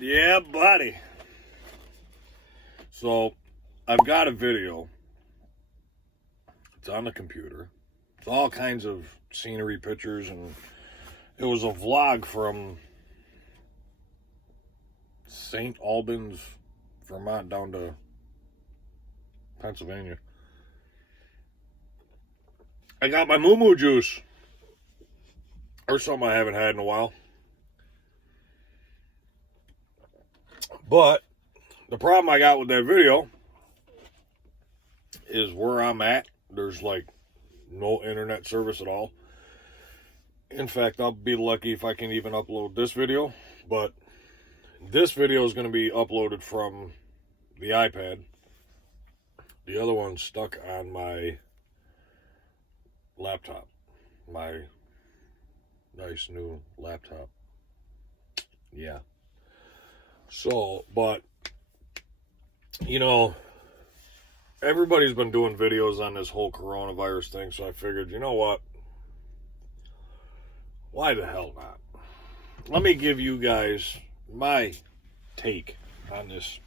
Yeah, buddy. So, I've got a video. It's on the computer. It's all kinds of scenery pictures, and it was a vlog from St. Albans, Vermont, down to Pennsylvania. I got my moo juice, or something I haven't had in a while. But the problem I got with that video is where I'm at, there's like no internet service at all. In fact, I'll be lucky if I can even upload this video, but this video is going to be uploaded from the iPad. The other one's stuck on my laptop, my nice new laptop. Yeah. So, but, everybody's been doing videos on this whole coronavirus thing, so I figured, you know what? Why the hell not? Let me give you guys my take on this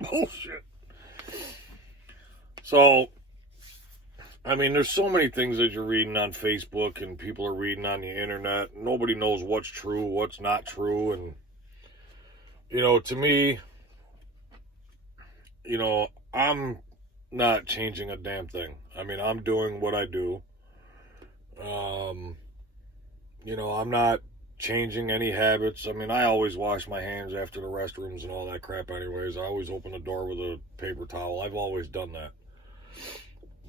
bullshit. So, there's so many things that you're reading on Facebook and people are reading on the internet. Nobody knows what's true, what's not true. And, to me, I'm not changing a damn thing. I'm doing what I do. I'm not changing any habits. I always wash my hands after the restrooms and all that crap anyways. I always open the door with a paper towel. I've always done that.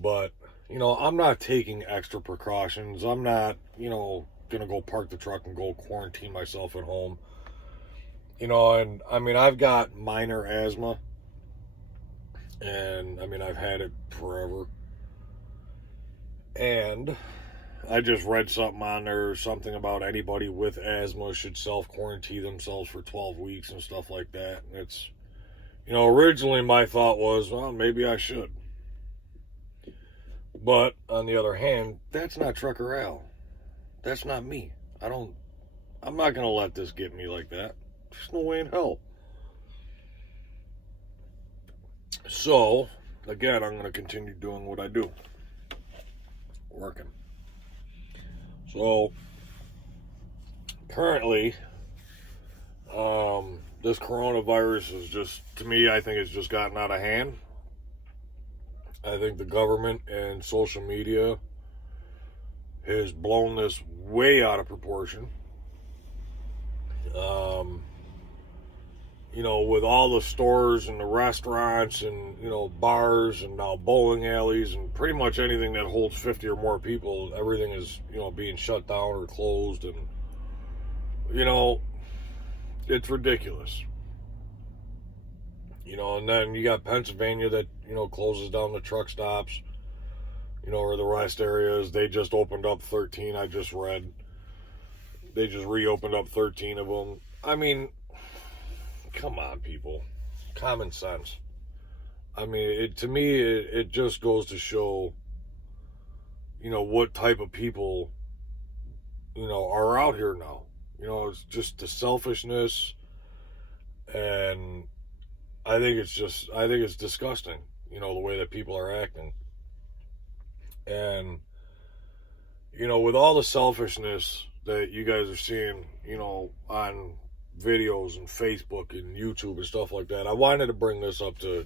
But, I'm not taking extra precautions. I'm not, going to go park the truck and go quarantine myself at home. And, I've got minor asthma. And, I've had it forever. And I just read something on there, something about anybody with asthma should self-quarantine themselves for 12 weeks and stuff like that. And it's, originally my thought was, well, maybe I should. But, on the other hand, that's not Trucker Al. That's not me. I'm not going to let this get me like that. There's no way in hell. So, again, I'm going to continue doing what I do. Working. So, currently, this coronavirus is just, to me, I think it's just gotten out of hand. I think the government and social media has blown this way out of proportion. With all the stores and the restaurants and, bars and now bowling alleys and pretty much anything that holds 50 or more people, everything is, being shut down or closed. And, it's ridiculous. And then you got Pennsylvania that, closes down the truck stops, or the rest areas. They just opened up 13, I just read. They just reopened up 13 of them. Come on, people. Common sense. To me, it just goes to show, what type of people, are out here now. It's just the selfishness, and I think it's disgusting, the way that people are acting. And, with all the selfishness that you guys are seeing, on videos and Facebook and YouTube and stuff like that, I wanted to bring this up to,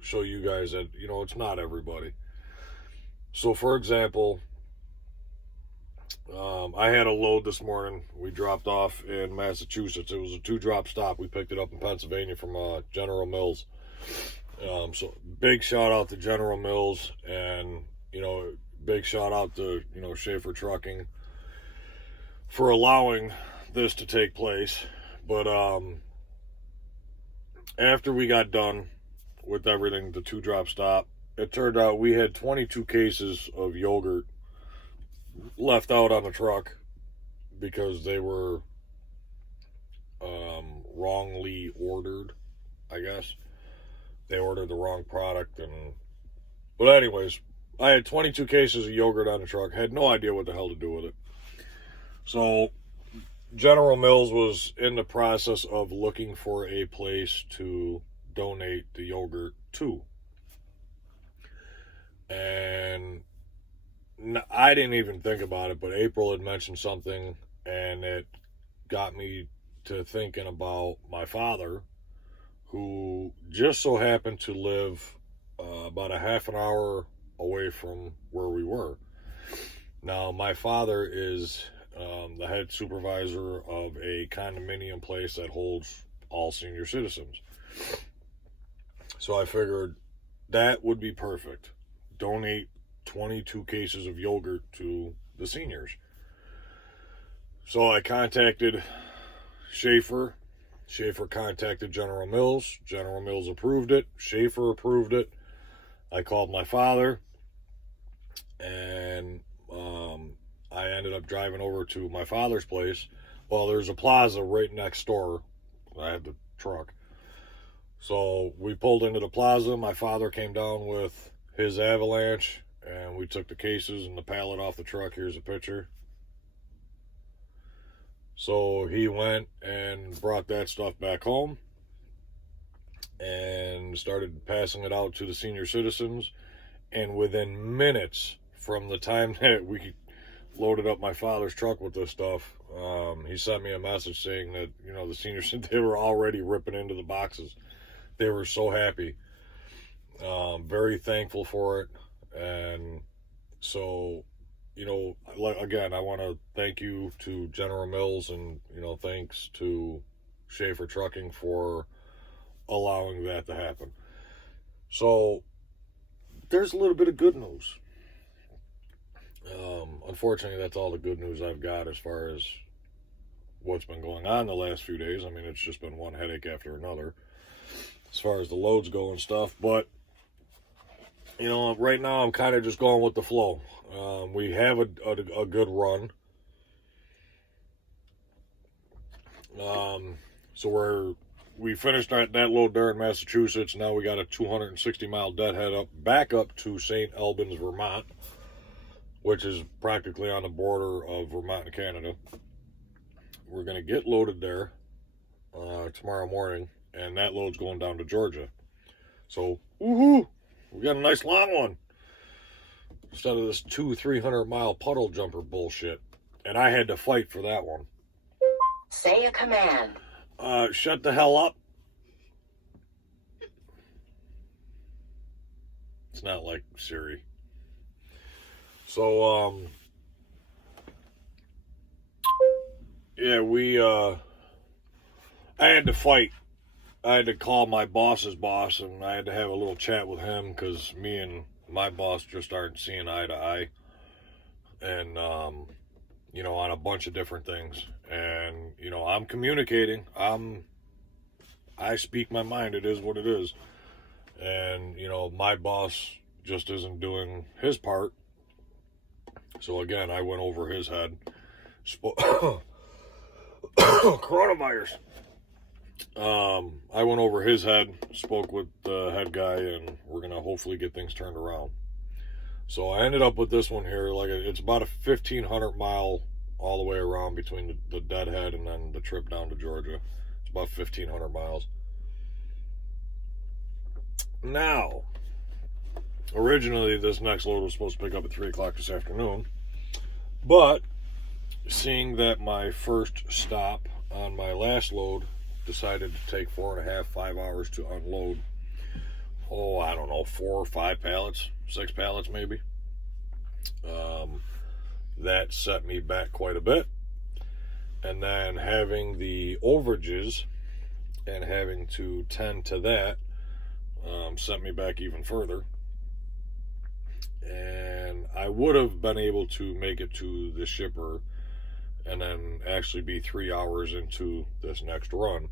show you guys that, it's not everybody. So, for example, I had a load this morning. We dropped off in Massachusetts. It was a 2-drop stop. We picked it up in Pennsylvania from General Mills. So, big shout out to General Mills, and, big shout out to, Shaffer Trucking for allowing this to take place. But after we got done with everything, the 2-drop stop, it turned out we had 22 cases of yogurt left out on the truck because they were wrongly ordered, I guess. They ordered the wrong product. But anyways, I had 22 cases of yogurt on the truck. Had no idea what the hell to do with it. So General Mills was in the process of looking for a place to donate the yogurt to. And I didn't even think about it, but April had mentioned something, and it got me to thinking about my father, who just so happened to live about a half an hour away from where we were. Now, my father is the head supervisor of a condominium place that holds all senior citizens. So I figured that would be perfect. Donate 22 cases of yogurt to the seniors. So I contacted Shaffer. Shaffer contacted General Mills. General Mills approved it. Shaffer approved it. I called my father, and I ended up driving over to my father's place. Well, there's a plaza right next door. I had the truck. So we pulled into the plaza. My father came down with his avalanche, and we took the cases and the pallet off the truck. Here's a picture. So he went and brought that stuff back home and started passing it out to the senior citizens. And within minutes from the time that we loaded up my father's truck with this stuff, he sent me a message saying that, you know, the seniors, they were already ripping into the boxes. They were so happy. Very thankful for it. And so, you know, again, I want to thank you to General Mills, and, you know, thanks to Shaffer Trucking for allowing that to happen. So there's a little bit of good news. Unfortunately, that's all the good news I've got as far as what's been going on the last few days. I mean, it's just been one headache after another as far as the loads go and stuff. But, you know, right now I'm kind of just going with the flow. We have a good run. So we finished that load there in Massachusetts. Now we got a 260-mile deadhead back up to St. Albans, Vermont, which is practically on the border of Vermont and Canada. We're going to get loaded there tomorrow morning, and that load's going down to Georgia. So, woohoo! We got a nice long one instead of this 300-mile puddle jumper bullshit. And I had to fight for that one. Say a command. Shut the hell up. It's not like Siri. So, yeah, I had to fight. I had to call my boss's boss, and I had to have a little chat with him, because me and my boss just aren't seeing eye to eye. And, you know, on a bunch of different things. And, you know, I'm communicating. I speak my mind. It is what it is. And, you know, my boss just isn't doing his part. So, again, I went over his head. Coronavirus. I went over his head, spoke with the head guy, and we're going to hopefully get things turned around. So I ended up with this one here. Like, it's about a 1,500 mile all the way around between the deadhead and then the trip down to Georgia. It's about 1,500 miles. Now, originally this next load was supposed to pick up at 3 o'clock this afternoon. But seeing that my first stop on my last load decided to take 4.5, 5 hours to unload, I don't know, 4 or 5 pallets, 6 pallets maybe. That set me back quite a bit. And then having the overages and having to tend to that sent me back even further. And I would have been able to make it to the shipper and then actually be 3 hours into this next run,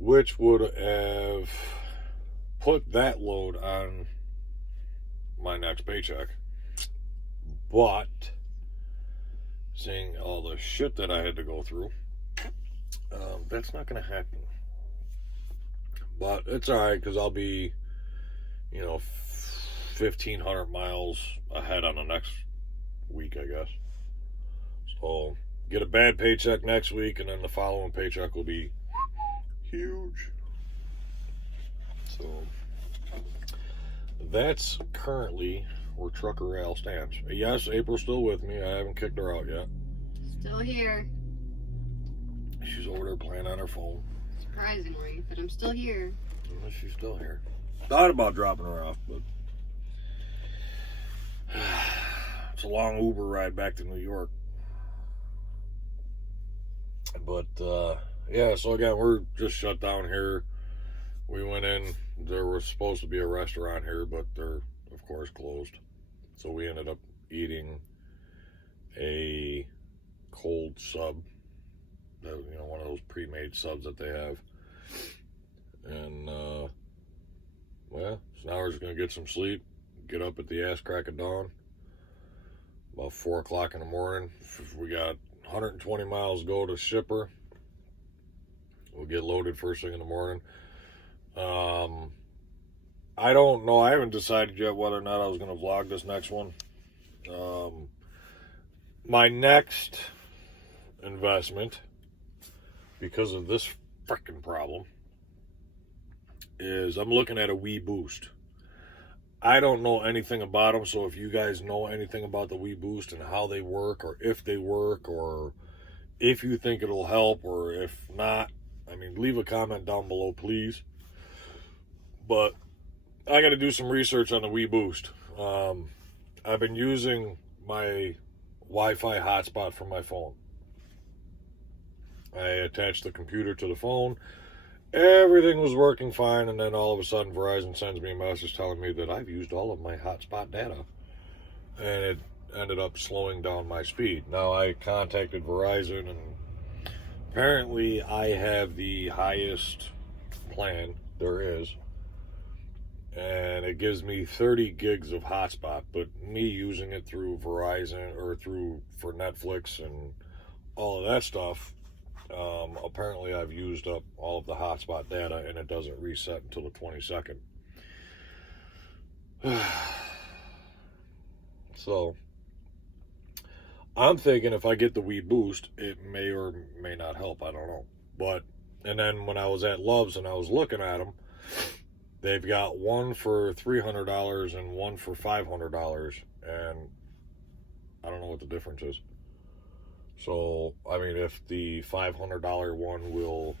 which would have put that load on my next paycheck. But seeing all the shit that I had to go through, that's not going to happen. But it's all right, because I'll be, you know, 1,500 miles ahead on the next week, I guess. So get a bad paycheck next week, and then the following paycheck will be huge. So that's currently where Trucker Al stands. Yes, April's still with me. I haven't kicked her out yet. Still here. She's over there playing on her phone. Surprisingly, but I'm still here. She's still here. Thought about dropping her off, but it's a long Uber ride back to New York. But yeah, so again, we're just shut down here. We went in. There was supposed to be a restaurant here, but they're of course closed. So we ended up eating a cold sub. You know, one of those pre-made subs that they have. And well, so now we're just gonna get some sleep. Get up at the ass crack of dawn. About 4 o'clock in the morning. We got 120 miles to go to Shaffer. We'll get loaded first thing in the morning. I don't know. I haven't decided yet whether or not I was going to vlog this next one. My next investment, because of this freaking problem, is I'm looking at a Wii Boost. I don't know anything about them, so if you guys know anything about the Wii Boost and how they work, or if they work, or if you think it'll help, or if not, I mean, leave a comment down below, please. But I got to do some research on the Wii Boost. I've been using my Wi-Fi hotspot from my phone. I attached the computer to the phone. Everything was working fine, and then all of a sudden Verizon sends me a message telling me that I've used all of my hotspot data. And it ended up slowing down my speed. Now I contacted Verizon, and apparently I have the highest plan there is. And it gives me 30 gigs of hotspot, but me using it through Verizon or for Netflix and all of that stuff, apparently I've used up all of the hotspot data, and it doesn't reset until the 22nd. So I'm thinking if I get the Wii Boost, it may or may not help. I don't know. And then when I was at Love's and I was looking at them, they've got one for $300 and one for $500, and I don't know what the difference is. So, I mean, if the $500 one will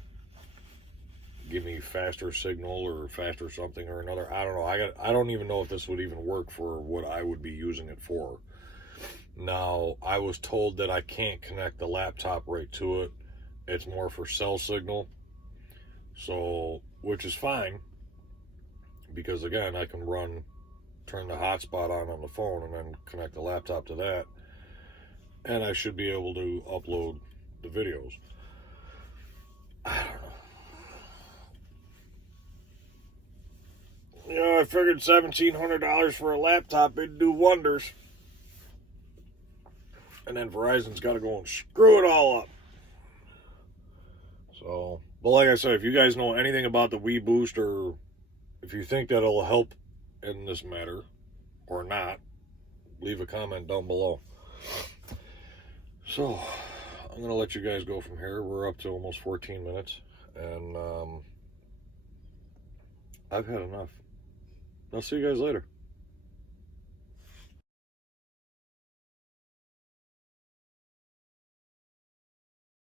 give me faster signal or faster something or another, I don't know. I don't even know if this would even work for what I would be using it for. Now, I was told that I can't connect the laptop right to it. It's more for cell signal. So, which is fine. Because again, I can turn the hotspot on the phone and then connect the laptop to that. And I should be able to upload the videos. I don't know. You know, I figured $1,700 for a laptop, it'd do wonders. And then Verizon's got to go and screw it all up. So, but like I said, if you guys know anything about the Wii Boost, or if you think that'll help in this matter or not, leave a comment down below. So, I'm going to let you guys go from here. We're up to almost 14 minutes, and I've had enough. I'll see you guys later.